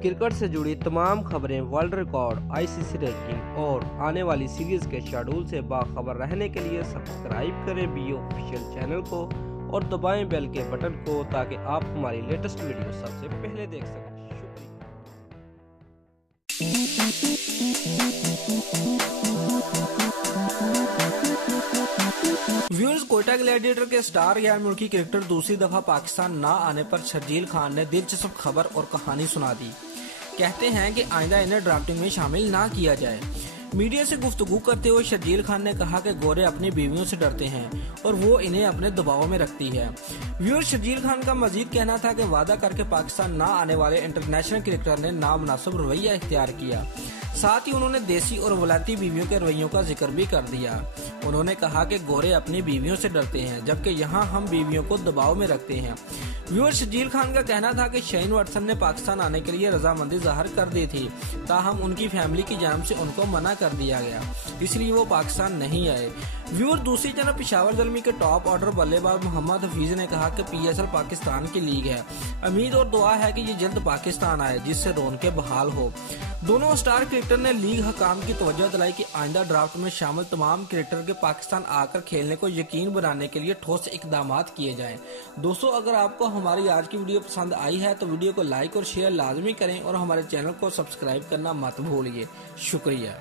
Cricket से जुड़ी तमाम खबरें, वर्ल्ड रिकॉर्ड, आईसीसी रैंकिंग और आने वाली सीरीज के शेड्यूल से बाखबर रहने के लिए सब्सक्राइब करें बी ऑफिशियल चैनल को और दबाएं बेल के बटन को ताकि आप हमारी लेटेस्ट वीडियो सबसे पहले देख सकें। व्यूअर्स, कोयटा ग्लैडिएटर के स्टार गैर मुल्की क्रिकेटर दूसरी दफा पाकिस्तान ना आने पर शर्जील खान ने दिलचस्प खबर और कहानी सुना दी। कहते हैं कि आइंदा इन्हें ड्राफ्टिंग में शामिल ना किया जाए। मीडिया से गुफ्तगू करते हुए शर्जील खान ने कहा कि गोरे अपनी बीवियों से डरते हैं और वो इन्हें अपने दबाव में रखती है। व्यूअर, शर्जील खान का मजीद कहना था कि वादा करके पाकिस्तान ना आने वाले इंटरनेशनल क्रिकेटर ने नामुनासिब रवैया इख्तियार किया। साथ ही उन्होंने देसी और वलायती बीवियों के रवैयों का जिक्र भी कर दिया। उन्होंने कहा कि गोरे अपनी बीवियों से डरते हैं जबकि यहाँ हम बीवियों को दबाव में रखते हैं। व्यूअर, शर्जील खान का कहना था कि शेन वाटसन ने पाकिस्तान आने के लिए रजामंदी जाहिर कर दी थी, ताहम उनकी फैमिली की जानिब से उनको मना कर दिया गया, इसलिए वो पाकिस्तान नहीं आए। व्यूअर, दूसरी तरफ पेशावर ज़ल्मी के टॉप ऑर्डर बल्लेबाज मोहम्मद हफीज ने कहा कि पीएसएल पाकिस्तान की लीग है। उम्मीद और दुआ है कि ये जल्द पाकिस्तान आए जिससे रौनकें बहाल हो। दोनों स्टार क्रिकेटर ने लीग हकाम की तवज्जो दिलाई कि आइंदा ड्राफ्ट में शामिल तमाम क्रिकेटर के पाकिस्तान आकर खेलने को यकीन बनाने के लिए ठोस इकदाम किए जाएं। दोस्तों, अगर आपको हमारी आज की वीडियो पसंद आई है तो वीडियो को लाइक और शेयर लाजमी करें और हमारे चैनल को सब्सक्राइब करना मत भूलिए। शुक्रिया।